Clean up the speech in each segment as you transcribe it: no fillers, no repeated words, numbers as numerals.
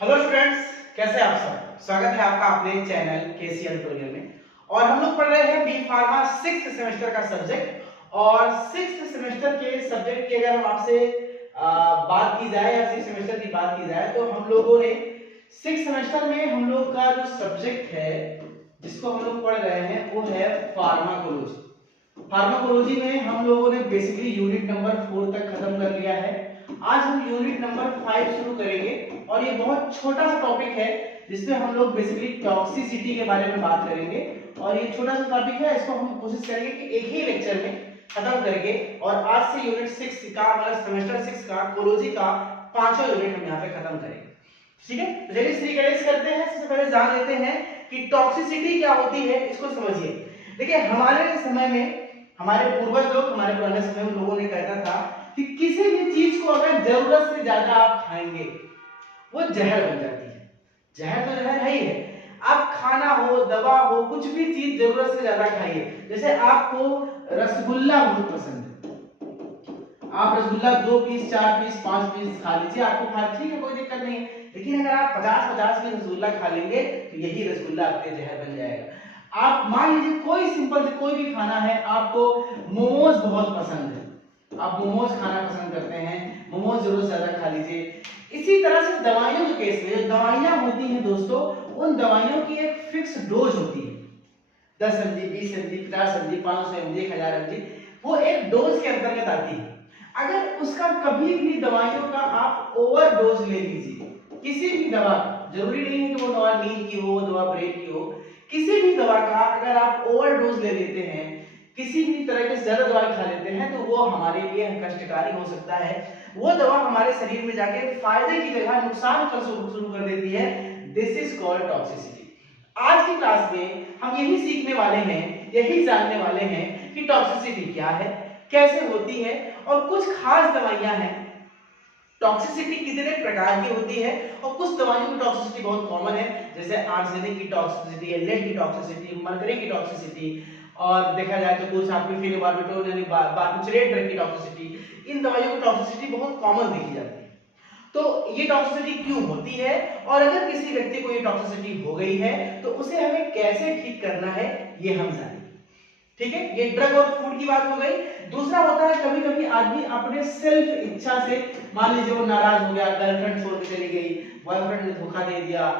Hello students, कैसे आप सब। स्वागत है आपका अपने चैनल केसीएल ट्यूटोरियल में। और हम लोग पढ़ रहे हैं बी फार्मा 6th सेमेस्टर का सब्जेक्ट। और 6th सेमेस्टर के सब्जेक्ट की अगर हम आपसे बात की जाए या 6th सेमेस्टर की बात की जाए तो हम लोगों ने 6th सेमेस्टर में हम लोग का जो सब्जेक्ट है जिसको हम लोग पढ़ रहे हैं वो है फार्माकोलॉजी। फार्माकोलॉजी में हम लोगों ने बेसिकली यूनिट नंबर 4 तक खत्म कर लिया है। आज हम यूनिट नंबर 5 शुरू करेंगे और ये बहुत छोटा सा टॉपिक है जिसमें हम लोग बेसिकली टॉक्सिसिटी के बारे में बात करेंगे। और ये छोटा सा टॉपिक है, इसको हम कोशिश करेंगे कि एक ही लेक्चर में खत्म करके और आज से यूनिट 6 का मतलब सेमेस्टर 6 का कोलॉजी का पांचों यूनिट हम यहाँ पे खत्म करेंगे। ठीक है, तो चलिए रिकैप करते हैं। सबसे पहले जान लेते हैं कि टॉक्सिसिटी क्या होती है, इसको समझिए। देखिए, हमारे समय में हमारे पूर्वज लोग, हमारे पुराने समय में लोगों ने कहता था कि किसी भी चीज को अगर जरूरत से ज्यादा आप खाएंगे वो जहर बन जाती है। जहर तो जहर है ही है। आप खाना हो, दवा हो, कुछ भी चीज जरूरत से ज्यादा खाइए। जैसे आपको रसगुल्ला बहुत पसंद है, आप रसगुल्ला 2 पीस, 4 पीस, 5 पीस खा लीजिए, आपको खा ठीक है, कोई दिक्कत नहीं है। लेकिन अगर आप 50-50 पीस रसगुल्ला खा लेंगे तो यही रसगुल्ला आपके जहर बन जाएगा। आप मान लीजिए कोई सिंपल से कोई भी खाना है, आपको मोमोज बहुत पसंद है, आप मोमोज खाना पसंद करते हैं, मोमोज जरूर ज्यादा खा लीजिए। इसी तरह से दवाइयों के केस में जो दवाइयां होती हैं दोस्तों, उन दवाइयों की एक फिक्स डोज होती है, 10 mg, 20 mg, 50 mg, 500 mg, 1000 mg, वो एक डोज के अंतर्गत आती है। अगर उसका कभी भी दवाइयों का आप ओवर डोज ले लीजिए, किसी भी दवा, जरूरी नहीं है कि वो दवा नींद की हो, दवा ब्रेन की हो, किसी भी दवा का अगर आप ओवर डोज ले लेते हैं, किसी भी तरह के ज्यादा दवाई खा लेते हैं तो वो हमारे लिए कष्टकारी हो सकता है। वो दवा हमारे शरीर में जाके फायदे की जगह नुकसान कर शुरू कर देती है। This is called toxicity. आज की क्लास में हम यही सीखने वाले हैं, यही जानने वाले हैं कि टॉक्सिसिटी क्या है, कैसे होती है और कुछ खास दवाइयां हैं। टॉक्सिसिटी कितने प्रकार की होती है और कुछ दवाइयों की टॉक्सिसिटी बहुत कॉमन है, जैसे आर्सेनिक की टॉक्सिसिटी है, लेड की टॉक्सिसिटी, मरकरी की टॉक्सिसिटी, और देखा जाए तो कुछ आपकी फेनोबार्बिटोल यानी बार्बिटरेट ड्रग की टॉक्सिसिटी। इन दवाइयों की टॉक्सिसिटी बहुत कॉमन देखी जाती है। तो ये टॉक्सिसिटी क्यों होती है और अगर किसी व्यक्ति को ये टॉक्सिसिटी हो गई है तो उसे हमें कैसे ठीक करना है, ये हम जानेंगे। ठीक है, ये ड्रग और फूड की बात हो गई। दूसरा होता है कभी कभी आदमी अपने सेल्फ इच्छा से, मान लीजिए वो नाराज हो गया, गर्लफ्रेंड छोड़ के चली गई, बॉयफ्रेंड ने धोखा दे दिया,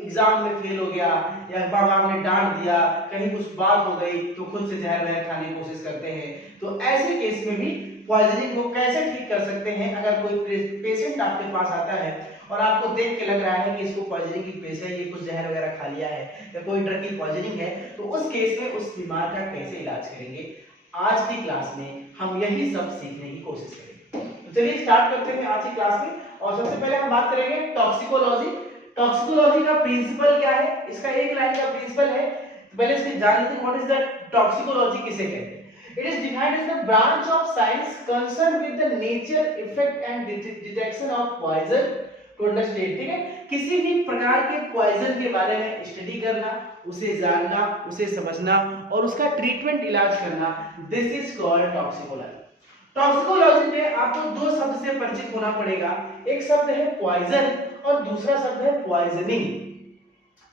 एग्जाम में फेल हो गया या माँ बाप ने डांट दिया, कहीं कुछ बात हो गई तो खुद से जहर वहर खाने की कोशिश करते हैं। तो ऐसे केस में भी पॉइजनिंग को कैसे ठीक कर सकते हैं। अगर कोई पेशेंट आपके पास आता है और आपको देख के लग रहा है कि इसको पॉइजनिंग की केस है, ये कुछ जहर वगैरह खा लिया है या कोई ड्रग की पॉइजनिंग है, तो उस केस में उस बीमार का कैसे इलाज करेंगे, आज की क्लास में हम यही सब सीखने की कोशिश करेंगे। तो चलिए स्टार्ट करते हैं आज की क्लास में। और सबसे पहले हम बात करेंगे टॉक्सिकोलॉजी। टॉक्सिकोलॉजी का प्रिंसिपल क्या है, इसका एक लाइन का प्रिंसिपल है। तो पहले इसकी जान लेते हैं व्हाट इज द टॉक्सिकोलॉजी किसे कहते हैं। It is defined as the branch of science concerned with the nature, effect and detection of poison to understand। ठीक है, किसी भी प्रकार के पॉइजन के बारे में स्टडी करना, उसे जानना, उसे समझना और उसका ट्रीटमेंट इलाज करना, this is called toxicology. Toxicology में आपको दो शब्द से परिचित होना पड़ेगा। एक शब्द है पॉइजन और दूसरा शब्द है पॉइजनिंग।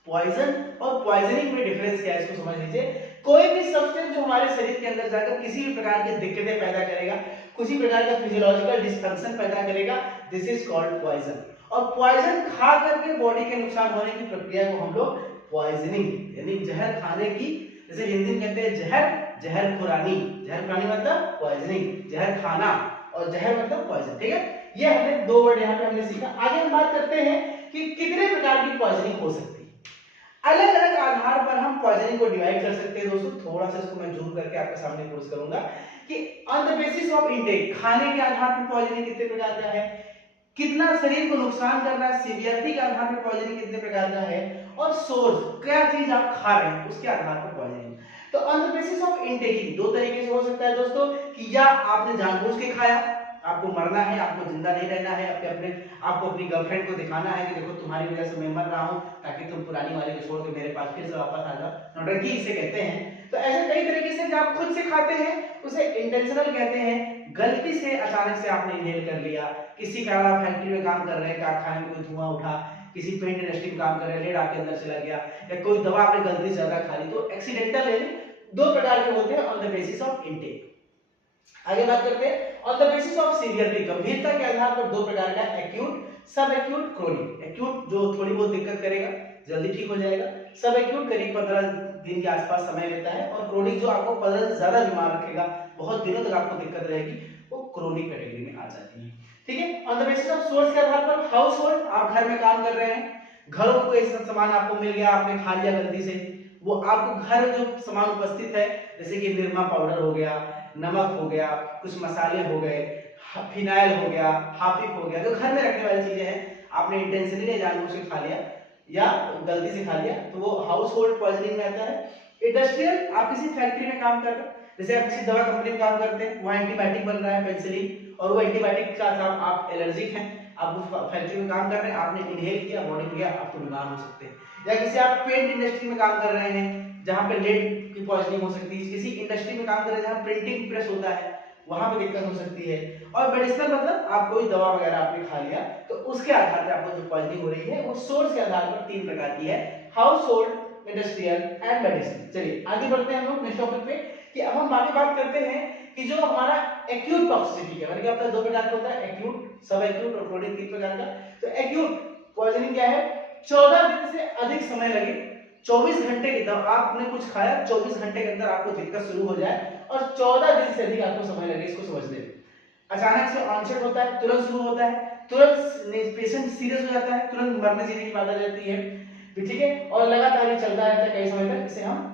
पॉइजन और पॉइजनिंग में डिफरेंस क्या है, इसको समझ लीजिए। कोई भी सब्सटेंस जो हमारे शरीर के अंदर जाकर किसी भी प्रकार की दिक्कतें पैदा करेगा, किसी प्रकार का फिजियोलॉजिकल डिसफंक्शन पैदा करेगा, दिस इज कॉल्ड पॉइजन। और पॉइजन खा करके बॉडी के नुकसान होने की प्रक्रिया को हम लोग पॉइजनिंग यानी जहर खाने की, जैसे हिंदी में कहते हैं जहर, जहर खुरानी। जहर खुरानी मतलब पॉइजनिंग, जहर खाना, और जहर मतलब पॉइजन। ठीक है, ये हमने दो वर्ड यहाँ पे हमने सीखा। आगे हम बात करते हैं कि कितने प्रकार की पॉइजनिंग हो सकती है। अलग अलग आधार पर हम पॉइजनिंग को डिवाइड कर सकते हैं दोस्तों। थोड़ा सा इसको मैं जूम करके आपके सामने कोशिश करूंगा कि on the basis of intake, खाने के आधार पर पॉइजनिंग कितने प्रकार का है, कितना शरीर को नुकसान कर रहा है, सीवियरिटी के आधार पर पॉइजनिंग कितने प्रकार का है, और सोर्स क्या चीज आप खा रहे हैं उसके आधार पर पॉइजनिंग। तो ऑन द बेसिस ऑफ इनटेकिंग दो तरीके से हो सकता है दोस्तों, कि या आपने जानबूझ के खाया, आपको मरना है, आपको जिंदा नहीं रहना है, आपको अपनी गर्लफ्रेंड को दिखाना है कि देखो तुम्हारी वजह से मैं मर रहा हूं, ताकि तुम पुरानी वाली को छोड़ के मेरे पास फिर से वापस आ जाओ, नौटंकी इसे कहते हैं। तो ऐसे कई तरीके से जो आप खुद से खाते हैं उसे इंटेंशनल कहते हैं। गलती से अचानक से आपने इनहेल कर लिया, किसी कारण आप फैक्ट्री में काम कर रहे हैं, कारखाने में कोई धुआं उठा, किसी पेंट इंडस्ट्री में काम कर रहे हैं, लेड आपके अंदर चला गया, या कोई दवा आपने गलती से ज्यादा खा ली, तो एक्सीडेंटल यानी दो प्रकार के होते हैं on the basis of intake. आगे बात करते हैं on the basis of severity, गंभीरता के आधार पर दो प्रकार का, एक्यूट, सब एक्यूट, क्रोनिक। एक्यूट जो थोड़ी बहुत दिक्कत करेगा, जल्दी ठीक हो जाएगा, सब एक्यूट करीब 15 दिन के आसपास समय लेता है, और क्रोनिक जो आपको 15 से ज्यादा बीमार रखेगा, बहुत दिनों तक आपको दिक्कत रहेगी, वो क्रोनिक कैटेगरी में आ जाती है। ठीक है, on the basis of source के आधार पर, हाउस होल्ड, आप घर में काम कर रहे हैं, घरों में कोई सामान आपको मिल गया, आपने खा लिया गलती से, वो आपको घर में जो सामान उपस्थित है, जैसे कि निरमा पाउडर हो गया, नमक हो गया, कुछ मसाले हो गए, फिनाइल हो गया, हार्पिक हो गया, जो घर में रखने वाली चीजें हैं, आपने इंटेंशनली या जानबूझ के खा लिया या गलती से खा लिया, तो वो हाउस होल्ड पॉइजनिंग में आता है। इंडस्ट्रियल, आप किसी फैक्ट्री में काम कर रहे हैं, जैसे आप किसी दवा कंपनी में काम करते हैं, वहाँ एंटीबायोटिक बन रहा है पेनिसिलिन, और वो एंटीबायोटिक के साथ आप एलर्जिक हैं, आप उस फैक्ट्री में काम कर रहे हैं, आपने इनहेल किया, बॉडी में गया, आप तो बीमार हो सकते हैं। या किसी आप पेंट इंडस्ट्री में काम कर रहे हैं, जहाँ पे लेड की पॉइजनिंग हो सकती है, किसी इंडस्ट्री में काम कर रहे हैं जहाँ प्रिंटिंग प्रेस होता है, वहां पे दिक्कत हो सकती है। और मेडिसिनल मतलब आप कोई दवा वगैरह आपने खा लिया, तो उसके आधार पर आपको जो पॉइजनिंग हो रही है, वो सोर्स के आधार पर 3 प्रकार की है, house hold, industrial and medicine. चलिए आगे बढ़ते हैं हम लोग नेक्स्ट टॉपिक पे, कि अब हम आगे बात करते हैं कि जो हमारा एक्यूट टॉक्सिसिटी है, मतलब कि 2 प्रकार का होता है, एक्यूट, सब एक्यूट और क्रोनिक 3 प्रकार का। तो एक्यूट पॉइजनिंग क्या है, 14 दिन से अधिक समय लगे, 24 घंटे के अंदर आपने कुछ खाया, 24 घंटे के अंदर आपको दिक्कत शुरू हो जाए, और 14 दिन से अधिक आपको समय लगे इसको समझने में। अचानक से ऑनसेट होता है, तुरंत शुरू होता है, तुरंत पेशेंट सीरियस हो जाता है, तुरंत मरने जीने की बात आ जाती है, ठीक है, और लगातार ये चलता रहता है कई समय तक, इसे हम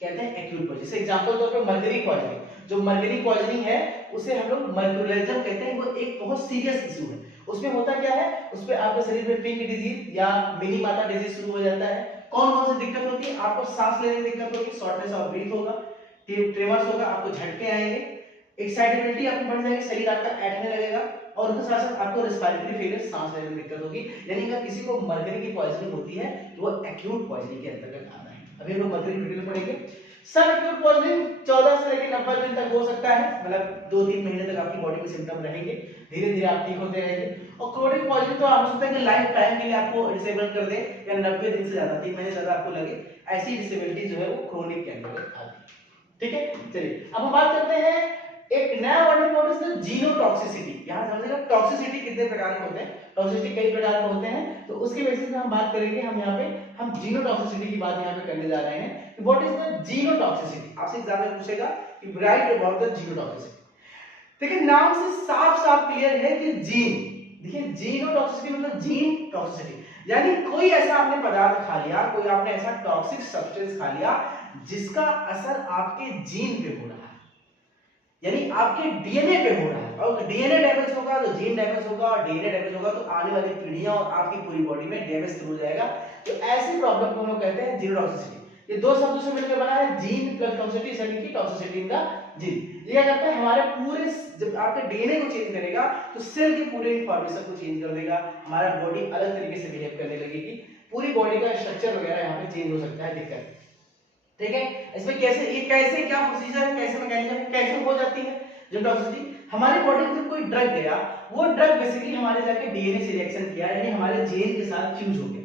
कहते हैं एक्यूट पॉइजनिंग। जैसे एग्जांपल तौर पे मर्करी पॉइजनिंग, जो मर्करी पॉइजनिंग है उसे हम लोग मर्कुरियलिज्म कहते हैं, वो एक बहुत सीरियस इशू है। उसमें होता क्या है, उसपे आपके शरीर में पिंक डिजीज या मिनी माता डिजीज शुरू हो जाता है। कौन कौन सी दिक्कत होती है, आपको सांस लेने में दिक्कत होगी, शॉर्टनेस ऑफ ब्रीथ होगा, ट्रेमर्स होगा, आपको झटके आएंगे, एक्साइटेबिलिटी आपकी बढ़ जाएगी, शरीर आपका ऐंठने लगेगा, और उसके साथ साथ आपको रेस्पिरेटरी फेलियर, सांस लेने में दिक्कत होगी। यानी अगर किसी को मर्करी की पॉइजनिंग होती है तो वो एक्यूट पॉइजनिंग के अंतर्गत आता है। अभी हम लोग मर्करी डिटेल में पढ़ेंगे। सब एक्यूट पॉइजनिंग 14 से लेकर 90 दिन तक हो सकता है, मतलब 2-3 महीने तक आपकी बॉडी में सिम्टम रहेंगे, धीरे धीरे आप ठीक होते रहेंगे। और क्रोनिक पॉइजनिंग तो आप हो सकता है कि लाइफ टाइम के लिए आपको डिसेबल कर दे, या 90 दिन से ज्यादा, 3 महीने से ज्यादा आपको लगे, ऐसी डिसेबिलिटी जो है वो क्रोनिक के अंतर्गत आती है। ठीक है, चलिए अब हम बात करते हैं एक नया वर्ड नोटिस है, जीनोटॉक्सिसिटी। यहां समझिएगा टॉक्सिसिटी कितने प्रकार के होते हैं, टॉक्सिसिटी कई प्रकार के होते हैं, तो उसके बेसिस पे हम बात करेंगे। हम जीनोटॉक्सिसिटी की बात यहां पे करने जा रहे हैं कि व्हाट इज द जीनोटॉक्सिसिटी। आपसे एग्जाम में पूछेगा कि राइट अबाउट द जीनोटॉक्सिसिटी। देखिए नाम से साफ साफ क्लियर है कि जीन, देखिए जीनोटॉक्सिसिटी मतलब जीन टॉक्सिसिटी, यानी कोई ऐसा आपने पदार्थ खा लिया, कोई आपने ऐसा टॉक्सिक सब्सटेंस खा लिया जिसका असर आपके जीन पे हो रहा है, यानी आपके डीएनए पे हो रहा है, और डीएनए डैमेज होगा तो जीन डैमेज होगा, और डीएनए डैमेज होगा तो आने वाली पीढ़ियां और आपकी पूरी बॉडी में डैमेज शुरू हो जाएगा। तो ऐसी प्रॉब्लम को हम लोग कहते हैं जीनोटॉक्सिसिटी। ये दो शब्दों से मिलकर बना है, जीन प्लस टॉक्सिसिटी, यानी कि टॉक्सिसिटी इन द जीन। ये क्या करता है, हमारे पूरे, जब आपके डीएनए को चेंज करेगा तो सेल की पूरे इंफॉर्मेशन को चेंज कर देगा, हमारा बॉडी अलग तरीके से बिहेव करने लगेगी, पूरी बॉडी का स्ट्रक्चर वगैरह यहाँ पे चेंज हो सकता है, दिक्कत। ठीक है, इसमें कैसे, ये कैसे, क्या प्रोसीजर है, कैसे मैकेनिज्म है, कैसे हो जाती है जीनोटॉक्सिसिटी। हमारी बॉडी में जब कोई ड्रग गया, वो ड्रग बेसिकली हमारे जाके डीएनए से रिएक्शन किया, यानी हमारे जीन के साथ फ्यूज हो गया।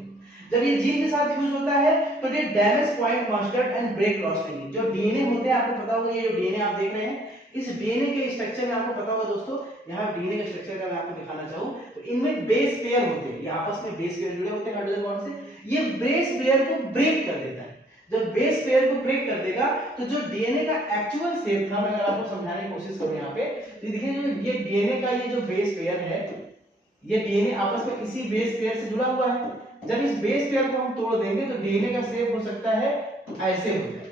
जब ये जीन के साथ फ्यूज होता है तो ये damage point mustard and break cross linking, जो डीएनए होते हैं, आपको पता होगा, ये जो डीएनए आप देख रहे हैं, इस डीएनए के स्ट्रक्चर में आपको पता होगा दोस्तों, यहाँ डीएनए के स्ट्रक्चर का मैं आपको दिखाना चाहूँ तो इनमें बेस पेयर होते हैं, ये आपस में बेस पेयर जुड़े होते हैं हाइड्रोजन बॉन्ड से, ये बेस पेयर को ब्रेक कर देता है। जब बेस पेयर को ब्रेक कर देगा तो जो डीएनए का एक्चुअल शेप था, मैं अगर आपको समझाने की कोशिश करूं यहाँ पे, तो देखिए जो ये डीएनए का ये जो बेस पेयर है, ये डीएनए आपस में इसी बेस पेयर से जुड़ा हुआ है। जब इस बेस पेयर को हम तोड़ देंगे तो डीएनए का शेप हो सकता है ऐसे हो जाए,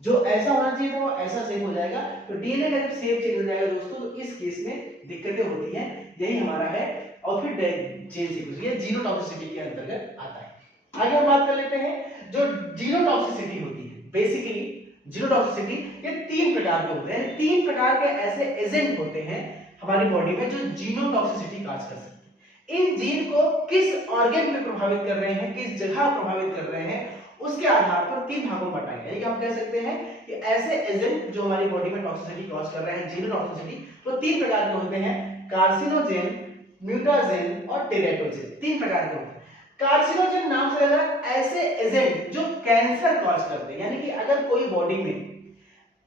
जो ऐसा होना चाहिए था वो ऐसा शेप हो जाएगा। तो डीएनए का जब शेप चेंज हो जाएगा दोस्तों, तो इस केस में दिक्कतें होती हैं, यही हमारा है। और फिर चेन सीक्वेंस, ये जीनोटॉक्सिसिटी के अंतर्गत आता है। आगे हम बात कर लेते हैं जो जीनोटॉक्सिसिटी होती है। बेसिकली जीनोटॉक्सिसिटी ये 3 प्रकार के होते हैं, 3 प्रकार के ऐसे एजेंट होते हैं हमारी बॉडी में जो जीनोटॉक्सिसिटी काज कर सकते हैं। इन जीन को किस ऑर्गन में प्रभावित कर रहे हैं, किस जगह प्रभावित कर रहे हैं, उसके आधार पर 3 भागों में बांटेंगे। यानी कि हम कह सकते हैं कि ऐसे एजेंट जो हमारी बॉडी में टॉक्सिसिटी कॉज कर रहे हैं, जीनोटॉक्सिसिटी, वो 3 प्रकार के होते हैं, कार्सिनोजेन, म्यूटाजेन और टेरेटोजेन। 3 प्रकार के होते हैं। कार्सिनोजन नाम से लगा ऐसे एजेंट जो कैंसर कॉज करते हैं, यानी कि अगर कोई बॉडी में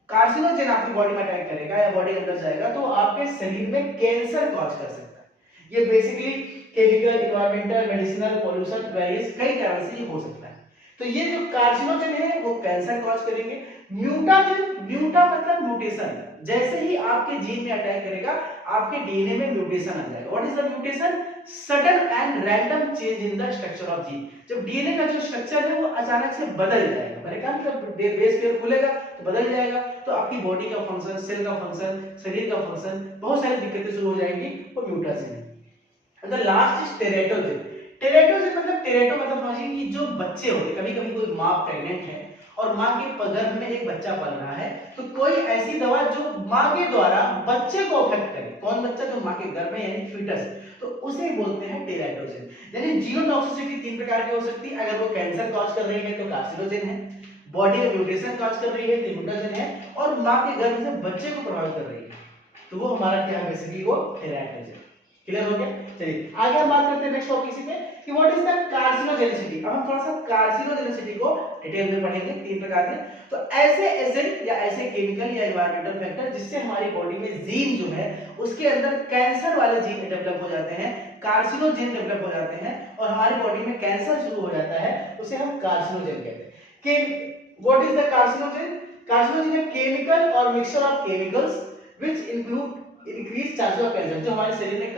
कार्सिनोजन आपकी बॉडी में अटैक करेगा या बॉडी के अंदर जाएगा तो आपके शरीर में कैंसर कॉज कर सकता है। ये basically chemical, environmental, medicinal, pollution, various कई कारण से ये हो सकता है। तो ये जो कार्सिनोजन है वो कैंसर कॉज करेंगे। म्यूटाजन, म्यूटा मतलब म्यूटेशन, जैसे ही आपके जीन में अटैक करेगा आपके डीएनए में म्यूटेशन आ जाएगा। What is the mutation? Sudden and random change in the structure of gene. जब डीएनए का जो स्ट्रक्चर है वो अचानक से बदल जाएगा, मैंने कहा मतलब बेस पेयर खुलेगा तो बदल जाएगा, तो आपकी बॉडी का फंक्शन, सेल का फंक्शन, शरीर का फंक्शन, बहुत सारी दिक्कतें शुरू हो जाएंगी, वो म्यूटाजन है। The last is teratogen. Teratogen मतलब, टेरेटो मतलब समझिए कि जो बच्चे होते, कभी कभी कोई माँ प्रेग्नेंट है और माँ के गर्भ में एक बच्चा पल रहा है, तो कोई ऐसी दवा जो माँ के द्वारा बच्चे को अफेक्ट करे, कौन बच्चा? जो माँ के गर्भ में यानी फीटस, तो उसे बोलते हैं टेराटोजन। यानी जीनोटॉक्सिसिटी 3 प्रकार की हो सकती है। अगर वो कैंसर कॉज कर रही है तो कार्सिनोजन है, बॉडी में म्यूटेशन कॉज कर रही है तो म्यूटाजन है, और माँ के गर्भ से बच्चे को प्रभावित कर रही है तो वो हमारा क्या है? बेसिकली वो टेराटोजन। क्लियर हो गया? चलिए आगे हम बात करते हैं नेक्स्ट टॉपिक इसी पे कि व्हाट इज द कार्सिनोजेनिसिटी। अब हम थोड़ा सा कार्सिनोजेनिसिटी को डिटेल में पढ़ेंगे, 3 प्रकार के। तो ऐसे एजेंट या ऐसे केमिकल या एनवायरमेंटल फैक्टर जिससे हमारी बॉडी में जीन जो है उसके अंदर कैंसर वाले जीन डेवलप हो जाते हैं, कार्सिनोजेन डेवलप हो जाते हैं और हमारी बॉडी में कैंसर शुरू हो जाता है, उसे हम कार्सिनोजेन कहते हैं। कि what is the carcinogen? Carcinogen है केमिकल और mixture of chemicals which include increase chances of cancer, जो हमारे शरीर में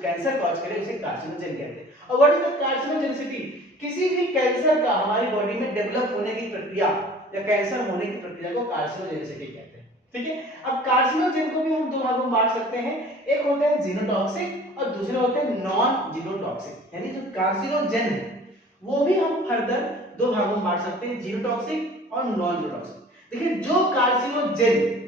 कैंसर कॉज करे उसे कार्सिनोजेन कहते हैं। और व्हाट इज द कार्सिनोजेनिसिटी? किसी भी कैंसर का हमारी बॉडी में डेवलप होने की प्रक्रिया या कैंसर होने की प्रक्रिया को कार्सिनोजेनिसिटी कहते हैं। ठीक है, अब कार्सिनोजेन को भी हम 2 भागों में बांट सकते हैं, एक होता है जीनोटॉक्सिक और दूसरे होते हैं नॉन जीनोटॉक्सिक। यानी जो कार्सिनोजेन है वो भी हम फर्दर 2 भागों में बांट सकते हैं, जीनोटॉक्सिक और नॉन जीनोटॉक्सिक। देखिए जो कार्सिनोजेन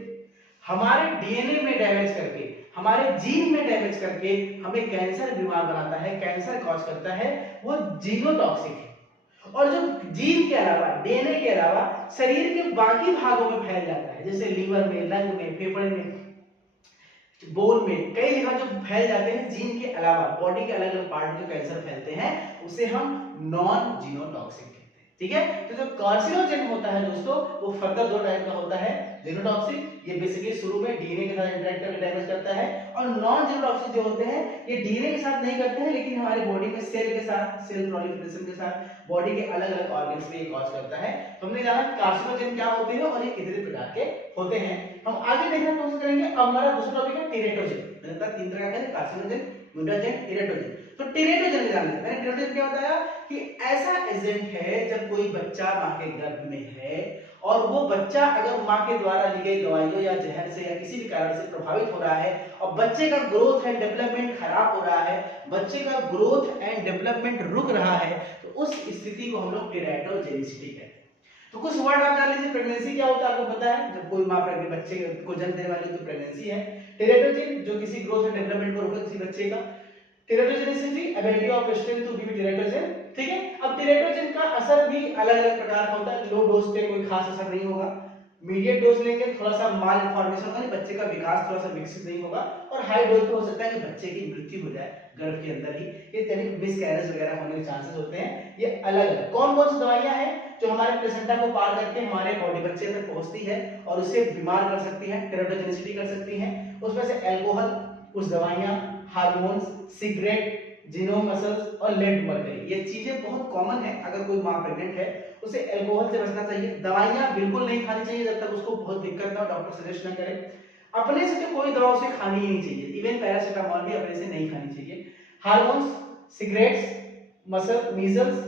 हमारे डीएनए में डैमेज करके, हमारे जीन में डैमेज करके हमें कैंसर बीमार बनाता है, कैंसर कॉज करता है, वो जीनोटॉक्सिक है। और जो जीन के अलावा, डीएनए के अलावा शरीर के बाकी भागों में फैल जाता है, जैसे लीवर में, लंग में, फेफड़े में, बोन में, कई जगह जो फैल जाते हैं जीन के अलावा, बॉडी के अलग अलग पार्ट में जो कैंसर फैलते हैं उसे हम नॉन जीनोटॉक्सिक कहते हैं। ठीक है, तो जो कार्सिनोजेन होता है दोस्तों वो फर्दर 2 टाइप का होता है। जीनोटॉक्सिक ये बेसिकली शुरू में डीएनए के साथ इंटरेक्ट करके डैमेज करता है, और नॉन जीनोटॉक्सिक जो होते हैं ये डीएनए के साथ नहीं करते हैं लेकिन हमारी बॉडी में सेल के साथ, सेल प्रोलिफरेशन के साथ, बॉडी के अलग अलग ऑर्गन्स में ये कॉज करता है। तो हमने जाना कार्सिनोजेन क्या होते हैं और ये कितने प्रकार के होते हैं। हम आगे देखने की कोशिश करेंगे। अब हमारा दूसरा टॉपिक है टेरेटोजेन। मैंने कहा 3 तरह का है, कार्सिनोजेन, म्यूटाजेन, टेरेटोजेन। तो टेरेटोजेन जान लेते हैं। टेरेटोजेन क्या होता है कि ऐसा एजेंट है जब कोई बच्चा मां के गर्भ में है और वो बच्चा अगर मां के द्वारा ली गई दवाइयों या जहर से या किसी भी कारण से प्रभावित हो रहा है और बच्चे का ग्रोथ एंड डेवलपमेंट खराब हो रहा है, बच्चे का ग्रोथ एंड डेवलपमेंट रुक रहा है, तो उस स्थिति को हम लोग टेरेटोजेनिसिटी कहते हैं। तो कुछ वर्ड आप जान लीजिए। प्रेगनेंसी क्या होता है आपको पता है, जब कोई मां प्रेग्नेंट बच्चे को जन्म देने वाली तो प्रेगनेंसी है। टेरेटोजेन जो किसी ग्रोथ एंड डेवलपमेंट को रोके किसी बच्चे का। Teratogenicity ability of strain to give teratogen. ठीक है, अब टेरेटोजेन का असर भी अलग अलग प्रकार का होता है। लो डोज पे कोई खास असर नहीं होगा, मीडियम डोज लेंगे थोड़ा सा माल इन्फॉर्मेशन होगा, बच्चे का विकास थोड़ा सा विकसित नहीं होगा, और हाई डोज पे हो सकता है कि बच्चे की मृत्यु हो जाए गर्भ के अंदर ही, ये यानी मिसकैरेज वगैरह होने के चांसेस होते हैं। ये अलग अलग कौन कौन सी दवाइयां हैं जो हमारे प्लेसेंटा को पार करके हमारे बॉडी बच्चे तक पहुंचती है और उसे बीमार कर सकती है, टेरेटोजेनिसिटी कर सकती हैं। उसमें से अल्कोहल, कुछ दवाइयां, हार्मोन्स, सिगरेट, जीनोम मसल्स और लेड मरकरी, ये चीजें बहुत कॉमन है। अगर कोई मां प्रेग्नेंट है उसे अल्कोहल से बचना चाहिए। दवाइयां बिल्कुल नहीं खानी चाहिए जब तक उसको बहुत दिक्कत ना हो, डॉक्टर सजेस्ट ना करे। अपने से तो कोई दवा उसे खानी ही नहीं चाहिए, इवन पैरासीटामोल भी अपने से नहीं खानी चाहिए। हार्मोन्स, सिगरेट्स, मसल मीजल्स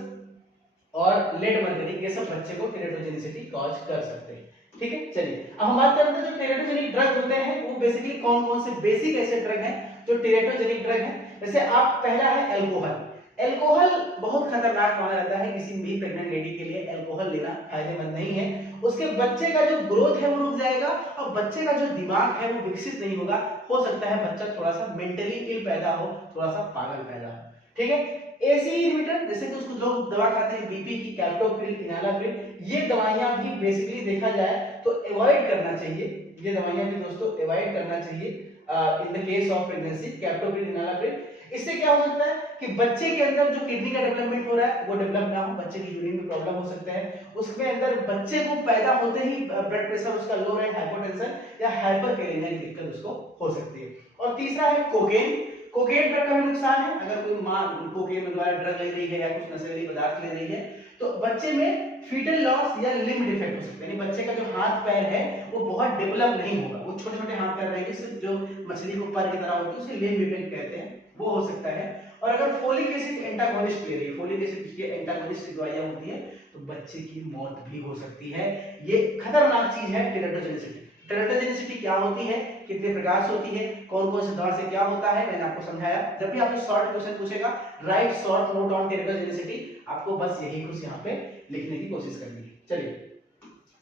और लेड मरकरी, ये सब बच्चे को टेरेटोजेनिसिटी कॉज कर सकते हैं। ठीक है, चलिए अब हम बात करते हैं जो टेरेटोजेनिक ड्रग होते हैं वो बेसिकली कौन कौन से बेसिक ऐसे ड्रग हैं जो टेरेटोजेनिक ड्रग हैं। जैसे आप पहला है अल्कोहल। अल्कोहल बहुत खतरनाक माना जाता है, किसी भी प्रेग्नेंट लेडी के लिए अल्कोहल लेना फायदेमंद नहीं है। उसके बच्चे का जो ग्रोथ है वो रुक जाएगा और बच्चे का जो दिमाग है वो विकसित नहीं होगा। हो सकता है बच्चा थोड़ा सा मेंटली इल पैदा हो, थोड़ा सा पागल पैदा हो। ठीक है, एसी इनहिबिटर जैसे कि उसको लोग दवा खाते हैं बीपी की, कैप्टोप्रिल, इनालाप्रिल, ये दवाइयां भी बेसिकली देखा जाए तो अवॉइड करना चाहिए। ये दवाइयां भी दोस्तों अवॉइड करना चाहिए। In the case of pregnancy captopril enalapril. इससे क्या हो सकता है कि बच्चे के अंदर जो किडनी का डेवलपमेंट हो रहा है वो डेवलप ना हो, बच्चे की यूरिन में प्रॉब्लम हो सकता है, उसके अंदर बच्चे को पैदा होते ही ब्लड प्रेशर उसका लो रहे, हाइपोटेंशन या हाइपरकैलेमिया की दिक्कत उसको हो सकती है। और तीसरा है कोकेन। कोकेन ड्रग का भी नुकसान है, अगर कोई मां कोकेन द्वारा ड्रग ले रही है या कुछ नशीली पदार्थ ले रही है तो बच्चे में फीटल लॉस या लिम्ब डिफेक्ट हो सकता है, यानी बच्चे का जो हाथ पैर है वो बहुत डेवलप नहीं होगा, वो छोटे छोटे हाथ पैर रहेंगे, सिर्फ जो मछली को पर की तरह होती है उसे लिम्ब डिफेक्ट कहते हैं, वो हो सकता है। और अगर फोलिक एसिड एंटागोनिस्ट ले रही है, फोलिक एसिड की एंटागोनिस्ट दवाइयां होती है तो बच्चे की मौत भी हो सकती है। ये खतरनाक चीज है टेरेटोजेनिसिटी। टेरेटोजेनिसिटी क्या होती है, कितने प्रकार से होती है, कौन कौन से दौर से क्या होता है, मैंने आपको समझाया। जब भी आपको शॉर्ट क्वेश्चन पूछेगा right short note on teratogenicity, आपको बस यही कुछ यहाँ पे लिखने की कोशिश करनी है। चलिए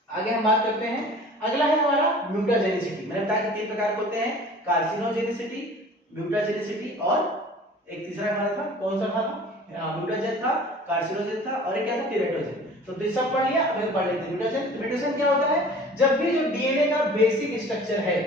आगे हम बात करते हैं। अगला है हमारा म्यूटाजेनिसिटी। मैंने बताया कि 3 प्रकार के होते हैं, कार्सिनोजेनिसिटी, म्यूटाजेनिसिटी और एक तीसरा हमारा था, कौन सा था, म्यूटाजेन था, कार्सिनोजेन था और एक क्या था, टेरेटोजेन। तो सब पढ़ लिया, अब पढ़ लेते हैं म्यूटाजेन। तो म्यूटेशन क्या होता है, जब भी जो डीएनए का बेसिक स्ट्रक्चर है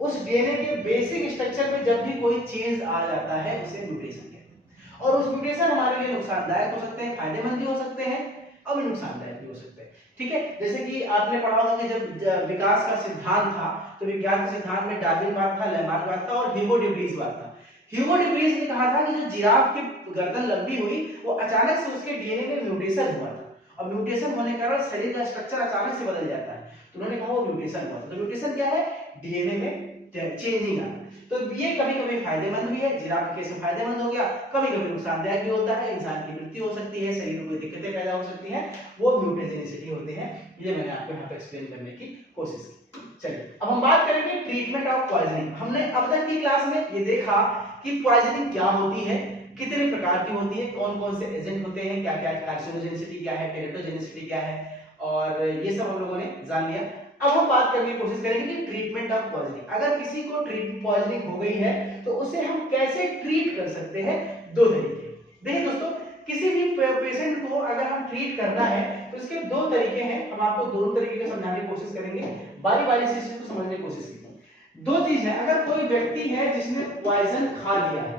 उस डीएनए के बेसिक स्ट्रक्चर में जब भी कोई चेंज आ जाता है उसे म्यूटेशन कहते हैं। और उस म्यूटेशन हमारे लिए नुकसानदायक हो सकते हैं, फायदेमंद भी हो सकते हैं और भी नुकसानदायक भी हो सकते हैं। ठीक है, जैसे कि आपने पढ़ा होगा कि जब विकास का सिद्धांत था तो विज्ञान के सिद्धांत में डार्विन बात था, लेमार्क था और ह्यूगो डिब्रीज बात था। ह्यूगो डिब्रीज ने कहा था कि जो जिराफ की गर्दन लंबी हुई वो अचानक से उसके डीएनए में म्यूटेशन हुआ था, और म्यूटेशन होने के कारण शरीर का स्ट्रक्चर अचानक से बदल जाता है, तो उन्होंने कहा वो म्यूटेशन हुआ था। तो म्यूटेशन क्या है, डीएनए में चेंजिंग आना। तो ये कभी कभी फायदेमंद भी है, जिराफ के केस में फायदेमंद हो गया, कभी कभी नुकसानदायक भी होता है, इंसान की मृत्यु हो सकती है, शरीर में कोई दिक्कतें पैदा हो सकती हैं, वो म्यूटेजेनिसिटी होते हैं। ये मैंने आपको यहाँ पे एक्सप्लेन करने की कोशिश की। चलिए अब हम बात करेंगे ट्रीटमेंट ऑफ पॉइजनिंग। हमने अब तक की क्लास में ये देखा कि पॉइजनिंग क्या होती है, कितने प्रकार की होती है, कौन कौन से एजेंट होते हैं, क्या क्या, कार्सिनोजेनिसिटी क्या है, टेरेटोजेनिसिटी क्या है, और ये सब हम लोगों ने जान लिया। अब हम बात करने की कोशिश करेंगे कि ट्रीटमेंट ऑफ पॉइजनिंग। अगर किसी को पॉइजनिंग हो गई है तो उसे हम कैसे ट्रीट कर सकते हैं, 2 तरीके। देखिए दोस्तों, किसी भी पेशेंट को अगर हम ट्रीट करना है तो इसके 2 तरीके हैं, हम आपको दोनों तरीके से समझाने की कोशिश करेंगे, बारी बारी से इसको समझने की कोशिश कीजिए। 2 चीज है, अगर कोई व्यक्ति है जिसने पॉइजन खा लिया है,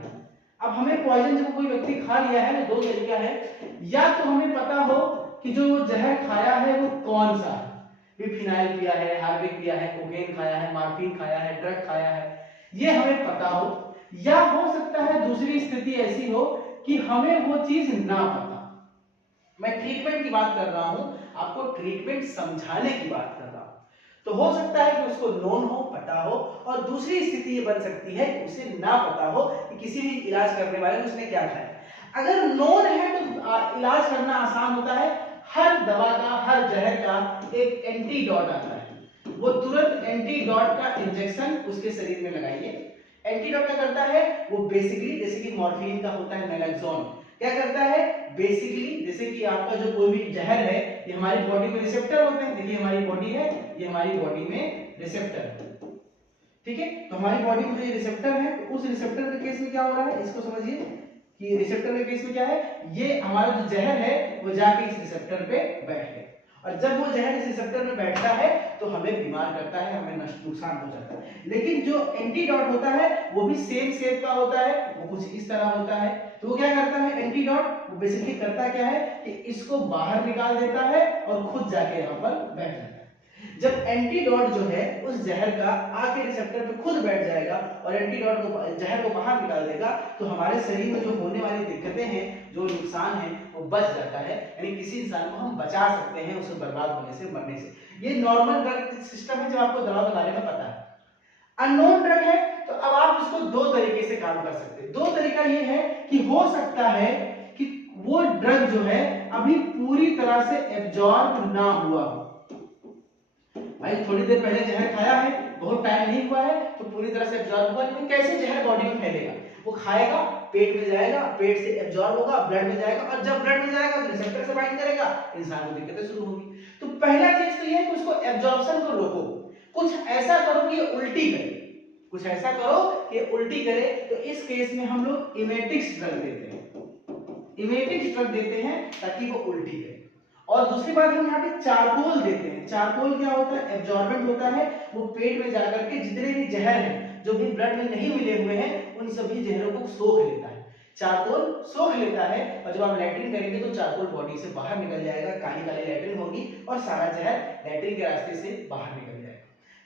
अब हमें पॉइजन जब कोई व्यक्ति खा लिया है तो 2 तरीका है, या तो हमें पता हो कि जो जहर खाया है वो कौन सा है, फिनाइल पिया है, हार्पिक पिया है, कोकेन खाया है, मॉर्फिन खाया है, ड्रग खाया है, ये हमें पता हो, या हो सकता है दूसरी स्थिति ऐसी हो कि हमें वो चीज ना पता। मैं ट्रीटमेंट की बात कर रहा हूं, आपको ट्रीटमेंट समझाने की बात कर रहा हूं। तो हो सकता है कि उसको नोन हो, पता हो, और दूसरी स्थिति ये बन सकती है कि उसे ना पता हो कि किसी भी इलाज करने वाले ने उसने क्या खाया। अगर नोन है तो इलाज करना आसान होता है, हर दवा का, हर जहर का एक एंटीडोट आता है, वो तुरंत एंटीडोट का इंजेक्शन उसके शरीर में लगाइए। एंटीडोट क्या करता है, वो बेसिकली जैसे कि मॉर्फिन का होता है नैलोक्सोन, क्या करता है बेसिकली, जैसे कि आपका जो कोई भी जहर है, ये हमारी बॉडी में रिसेप्टर होते हैं, देखिए हमारी बॉडी है, ये हमारी बॉडी में रिसेप्टर है, ठीक है, तो हमारी बॉडी में जो ये रिसेप्टर है, उस रिसेप्टर के केस में क्या हो रहा है, इसको समझिए कि रिसेप्टर के केस में क्या है, ये हमारा जो जहर है वो जाके इस रिसेप्टर पे बैठ गया, और जब वो जहर इस रिसेप्टर में बैठता है तो हमें बीमार करता है, हमें नुकसान हो जाता है। लेकिन जो एंटीडोट होता है वो भी सेम शेप का होता है, वो कुछ इस तरह होता है, तो वो क्या करता है एंटीडोट, वो बेसिकली करता क्या है कि इसको बाहर निकाल देता है और खुद जाके यहाँ पर बैठ जाता है। जब एंटीडोट जो है उस जहर का आके रिसेप्टर पे खुद बैठ जाएगा और एंटीडोट को, जहर को बाहर निकाल देगा, तो हमारे शरीर में जो होने वाली दिक्कतें हैं, जो नुकसान है वो बच जाता है, यानी किसी इंसान को हम बचा सकते हैं उसे बर्बाद होने से, मरने से। ये नॉर्मल ड्रग सिस्टम है जो आपको दवा के बारे में पता है। अननोन ड्रग है तो अब आप इसको 2 तरीके से काम कर सकते हैं। 2 तरीका ये है कि हो सकता है कि वो ड्रग जो है अभी पूरी तरह से एब्जॉर्ब ना हुआ हो, भाई थोड़ी देर पहले जहर खाया है, बहुत टाइम नहीं हुआ है तो पूरी तरह से एब्जॉर्ब हुआ, लेकिन कैसे जहर बॉडी में फैलेगा, वो खाएगा, पेट में जाएगा, पेट से एब्जॉर्ब होगा, ब्लड में जाएगा, और जब ब्लड में जाएगा तो रिसेप्टर से बाइंड करेगा, इंसान को दिक्कतें शुरू होगी। तो पहला चीज तो ये है कि उसको एब्जॉर्प्शन को रोको, कुछ ऐसा करो कि ये उल्टी करे, कुछ ऐसा करो कि उल्टी करे। तो इस केस में हम लोग इमेटिक्स ड्रग देते हैं, इमेटिक्स ड्रग देते हैं ताकि वो उल्टी करे। और दूसरी बात हम यहाँ पे चारकोल देते हैं। चारकोल क्या होता है, एब्जॉर्बेंट होता है, वो पेट में जाकर के जितने भी जहर है जो भी ब्लड में नहीं मिले हुए हैं उन सभी जहरों को सोख लेता है। चारकोल सोख लेता है और जब आप लैट्रिन करेंगे तो चारकोल बॉडी से बाहर निकल जाएगा, काली काली लैट्रिन होगी और सारा जहर लैट्रिन के रास्ते से बाहर निकल जाएगा।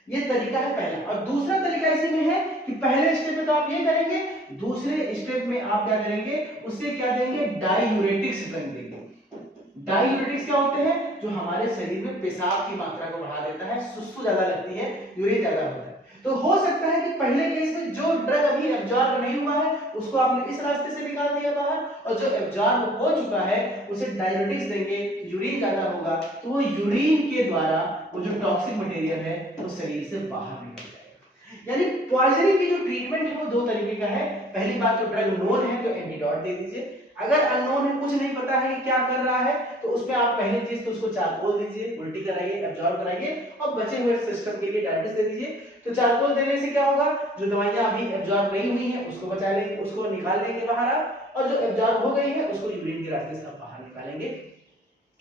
ये तरीका है पहला। और दूसरा तरीका इसी में है कि पहले स्टेप में तो आप ये करेंगे, दूसरे स्टेप में आप क्या करेंगे, उससे क्या देंगे, डायूरेटिक्स ड्रग देंगे। डायूरेटिक्स क्या होते हैं, जो हमारे शरीर में पेशाब की मात्रा को बढ़ा देता है, सुसु ज्यादा लगती है, यूरिन ज्यादा होता है। तो हो सकता है कि पहले केस में जो ड्रग अभी एब्जॉर्ब नहीं हुआ है उसको आपने इस रास्ते से निकाल दिया बाहर, और जो एब्जॉर्ब हो चुका है उसे डायूरेटिक्स देंगे, यूरिन ज्यादा होगा तो वो यूरिन के द्वारा वो जो टॉक्सिक मटेरियल है वो शरीर से बाहर निकल जाएगा। यानी पॉइजनिंग की जो ट्रीटमेंट है वो दो तरीके का है। पहली बात, तो ड्रग नोन है तो एंटीडोट दे दीजिए। अगर अननोन है, कुछ नहीं पता है कि क्या कर रहा है, तो उसमें आप पहली चीज तो उसको चारकोल दीजिए, उल्टी कराइए, एब्जॉर्ब कराइए और बचे हुए सिस्टम के लिए डायलिसिस दे दीजिए। तो चारकोल देने से क्या होगा, जो दवाइयां अभी एब्जॉर्ब नहीं हुई है उसको बचा लेंगे, उसको निकाल देंगे बाहर आप, और जो एब्जॉर्ब हो गई है उसको यूरिन के रास्ते से आप बाहर निकालेंगे।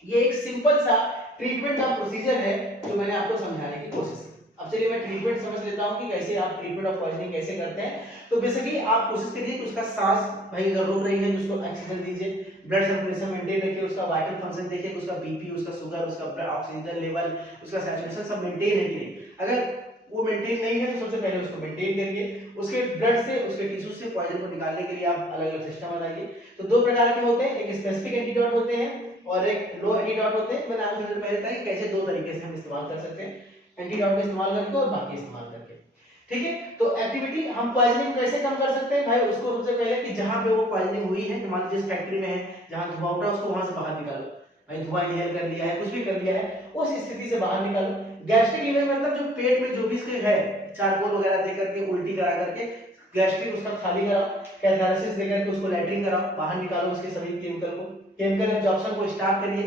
ये एक सिंपल सा ट्रीटमेंट का प्रोसीजर है जो मैंने आपको समझाने की कोशिश की। अब चलिए मैं ट्रीटमेंट समझ लेता हूं कि कैसे आप ट्रीटमेंट ऑफ पॉइजनिंग कैसे करते हैं। तो बेसिकली आप कोशिश करिए कि उसका सांस भाई अगर रोक रही है तो उसको ऑक्सीजन दीजिए, ब्लड सर्कुलेशन मेंटेन रखिए, उसका वाइटल फंक्शन देखिए, उसका बीपी, उसका शुगर, उसका ब्लड ऑक्सीजन लेवल, उसका सैचुरेशन सब मेंटेन है कि नहीं। अगर वो मेंटेन नहीं है तो सबसे पहले उसको मेंटेन करिए। उसके ब्लड से, उसके टिश्यू से पॉइजन को निकालने के लिए आप अलग अलग सिस्टम बनाइए। तो दो प्रकार के होते हैं, एक स्पेसिफिक एंटीडोट होते हैं और एक लो एंटीडोट होते हैं। मैंने आपको पहले बताया कि कैसे दो तरीके से हम इस्तेमाल कर सकते हैं, एंटीडोट का इस्तेमाल करके और बाकी इस्तेमाल करके। ठीक है, तो एक्टिविटी हम पॉइजनिंग कैसे कम कर सकते हैं भाई, उसको सबसे पहले कि जहां पे वो पॉइजनिंग हुई है, मान लीजिए फैक्ट्री में है, जहां धुआं उठा उसको वहां से बाहर निकालो। भाई धुआं इनहेल कर लिया है, कुछ भी कर लिया है, उस स्थिति से बाहर निकालो। गैस्ट्रिक लीवर मतलब जो पेट में जो भी इसके है, चारकोल वगैरह दे करके, उल्टी करा करके गैस्ट्रिक उसका खाली कराओ, कैथारसिस दे करके उसको लैट्रिन कराओ, बाहर निकालो उसके सभी केमिकल को, केमिकल एब्जॉर्प्शन को स्टार्ट करिए।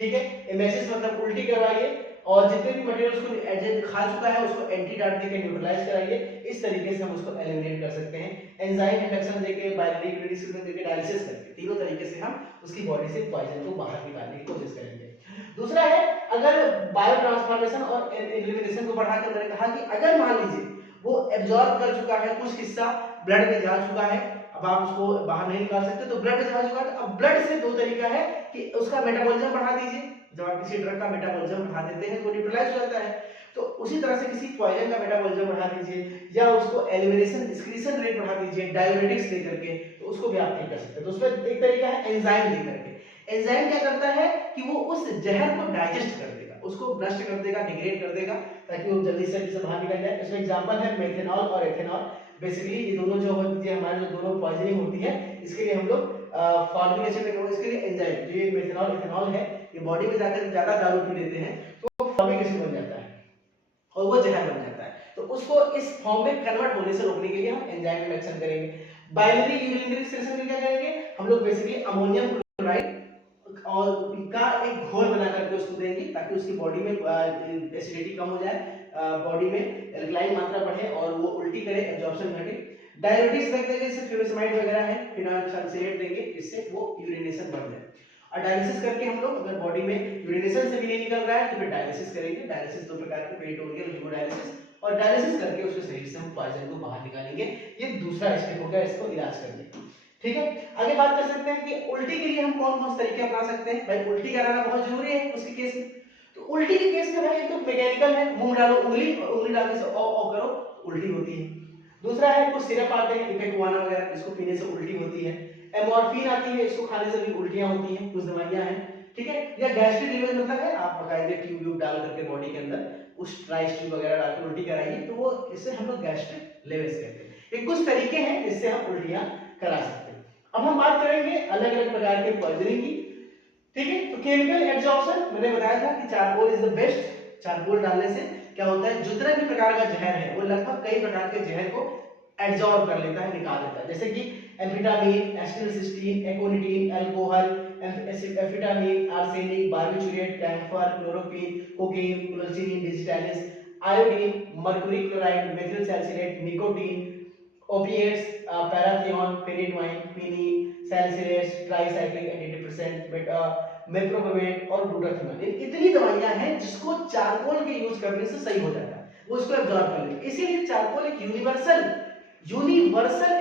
ठीक है, एमेसिस मतलब उल्टी करवाइए, और जितने भी मटेरियल उसको एजेंट खा चुका है उसको एंटीडोट देके न्यूट्रलाइज कराइए। इस तरीके से हम उसको एलिमिनेट कर सकते हैं, एंजाइम इंडक्शन देके, बाइनरी यूनिडिस्ट्रीब्यूशन देके, डायलिसिस करके, तीनों तरीके से हम उसकी बॉडी से पॉइजन को बाहर निकालने की कोशिश करेंगे। दूसरा है, अगर बायो ट्रांसफॉर्मेशन और एलिमिनेशन को बढ़ाकर, मैंने कहा कि अगर मान लीजिए वो एब्जॉर्ब कर चुका है, कुछ हिस्सा ब्लड में जा चुका है, अब आप उसको बाहर नहीं निकाल सकते, तो ब्लड में जा चुका है, अब ब्लड से दो तरीका है कि उसका मेटाबॉलिज्म बढ़ा दीजिए। जब आप किसी ड्रग का मेटाबॉलिज्म बढ़ा देते हैं तो न्यूट्रलाइज हो जाता है, तो उसी तरह से किसी पॉइजन का मेटाबॉलिज्म बढ़ा दीजिए, या उसको एलिमिनेशन एक्सक्रीशन रेट बढ़ा दीजिए डायूरेटिक्स दे करके, तो उसको भी आप ठीक कर सकते हैं। तो उसमें एक तरीका है एंजाइम दे करके। एंजाइम क्या करता है कि वो उस जहर को डाइजेस्ट कर देगा, उसको नष्ट कर देगा, डिग्रेड कर देगा, ताकि वो जल्दी से बाहर निकल जाए। इसमें एग्जांपल है मेथनॉल और एथेनॉल। बेसिकली ये दोनों जो होती है, हमारे जो दोनों पॉइजनिंग होती है, इसके लिए हम लोग फॉर्मिक एसिड का, इसके लिए एंजाइम, जो ये मेथनॉल एथेनॉल है, ये बॉडी में जाकर ज्यादा दारू पी लेते हैं तो फॉर्मिक एसिड बन जाता है और वो जहर बन जाता है। तो उसको इस फॉर्म में कन्वर्ट होने से रोकने के लिए हम एंजाइम रिएक्शन करेंगे। बाइनरी यूरिनरी रिएक्शन में क्या करेंगे हम लोग, बेसिकली अमोनियम क्लोराइड और का एक घोल बना करके उसको देंगे, ताकि उसकी बॉडी में एसिडिटी कम हो जाए, बॉडी में एल्कलाइन मात्रा बढ़े और वो उल्टी करे, एब्जॉर्प्शन घटे। डायरेटिक्स रख देंगे, जैसे फ्यूरिसमाइड वगैरह है, फिनाइल सल्फेट देंगे, जिससे वो यूरिनेशन बढ़ जाए। और डायलिसिस करके हम लोग, अगर बॉडी में यूरिनेशन से भी नहीं निकल रहा है तो फिर डायलिसिस करेंगे। डायलिसिस दो प्रकार के, पेरिटोनियल हीमोडायलिसिस, और डायलिसिस करके उसके शरीर से हम पॉइजन को बाहर निकालेंगे। ये दूसरा स्टेप हो गया इसको इलाज करने का। ठीक है, आगे बात कर सकते हैं कि उल्टी के लिए हम कौन कौन से तरीके अपना सकते हैं। भाई उल्टी कराना बहुत जरूरी है उसके केस में। तो उल्टी के केस में भाई एक तो मैकेनिकल है, मुंह में डालो उंगली, और उंगली डालने से ओ करो, उल्टी होती है। दूसरा है कुछ सिरप आते हैं, इपेकुआना वगैरह, इसको पीने से उल्टी होती है। एमोर्फिन आती है, इसको खाने से भी उल्टियां होती हैं, कुछ दवाइयां हैं। ठीक है, या गैस्ट्रिक लीवर मतलब है, आप बकायदे ट्यूब डाल करके बॉडी के अंदर उस ट्राइस ट्यूब वगैरह डालकर उल्टी कराइए, तो वो इससे हम लोग गैस्ट्रिक लेवल्स कहते हैं। ये कुछ तरीके हैं जिससे हम उल्टियां करा सकते हैं। अब हम बात करेंगे अलग अलग प्रकार के पॉइजनिंग की। ठीक है, तो केमिकल एब्जॉर्प्शन मैंने बताया था कि charcoal is the best. Charcoal डालने से क्या होता है, जितना भी प्रकार का जहर है वो लगभग कई प्रकार के जहर को एब्जॉर्ब कर लेता है, निकाल देता है। जैसे कि amphetamine, acetylcysteine, aconitine, alcohol, amphetamine, arsenic, barbiturate, camphor, chloroquine, cocaine, clozine, digitalis, iodine, mercury chloride, methyl salicylate, nicotine, opiates, parathion, phenytoin, pinene, salicylates, tricyclic antidepressant, meprobamate और ग्लूटाथियोन। इतनी दवाइयां हैं जिसको चारकोल के यूज करने से सही हो जाता है। वो उसको एब्जॉर्ब कर लेगी। इसीलिए चारकोल एक यूनिवर्सल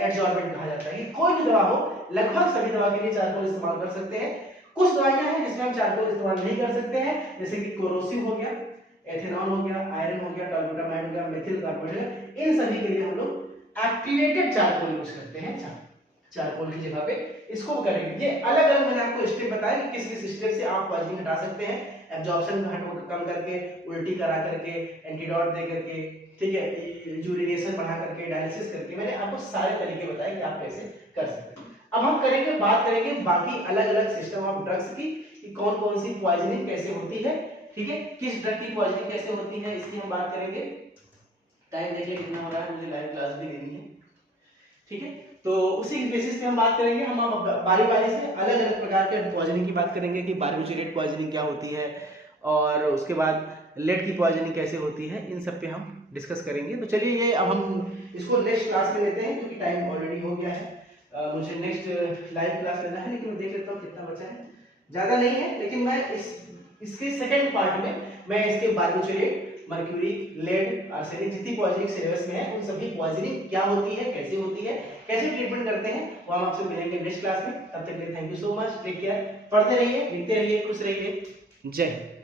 एब्जॉर्बेंट कहा जाता है कि कोई भी दवा हो, लगभग सभी दवा के लिए चारकोल इस्तेमाल कर सकते हैं। कुछ दवाइयां हैं जिसमें हम चारकोल इस्तेमाल नहीं कर सकते हैं, जैसे कि कोरोसिव हो गया, एथेनॉल हो गया, आयरन हो गया, टॉल्बुटामाइड हो गया, मेथिल कार्बोनेट, इन सभी के लिए हम लोग एक्टिवेटेड चारकोल यूज करते हैं। चारकोल की जगह पे इसको करेंगे। ये अलग अलग मैंने आपको स्टेप बताया कि किस किस स्टेप से आप पॉइजनिंग हटा सकते हैं, एब्जॉर्प्शन कम करके, उल्टी करा करके, एंटीडोट दे करके, ठीक है, यूरिनेशन बढ़ा करके, डायलिसिस करके, मैंने आपको सारे तरीके बताए कि आप कैसे कर सकते हैं। अब हम बात करेंगे बाकी अलग अलग सिस्टम ऑफ ड्रग्स की, कि कौन कौन सी पॉइजनिंग कैसे होती है, ठीक है, किस ड्रग की पॉइजनिंग कैसे होती है, इसकी हम बात करेंगे। टाइम देख लिया कितना हो रहा है, मुझे लाइव क्लास भी देनी है, ठीक है। तो उसी बेसिस पे हम बात करेंगे। हम बारी बारी से अलग अलग प्रकार के पॉइजनिंग की बात करेंगे कि बार्बिटूरेट पॉइजनिंग क्या होती है, और उसके बाद लेड की पॉइजनिंग कैसे होती है, इन सब पे हम डिस्कस करेंगे। तो चलिए ये अब हम इसको नेक्स्ट क्लास में लेते हैं, क्योंकि टाइम ऑलरेडी हो गया है। मुझे नेक्स्ट लाइव क्लास लेना है, लेकिन देख लेता हूँ कितना बचा है, ज़्यादा नहीं है, लेकिन मैं इसके सेकेंड पार्ट में मैं इसके बार्बिटूरेट, मर्क्यूरी, लेड, आर्सेनिक जितनी पॉइजनिंग सिलेबस में है, उन सभी पॉइजनिंग क्या होती है, कैसे होती है, कैसे ट्रीटमेंट करते हैं, वो हम आपसे मिलेंगे नेक्स्ट क्लास में। तब तक के लिए thank you so much, take care, पढ़ते रहिए, लिखते रहिए, खुश रहिए, जय हिंद।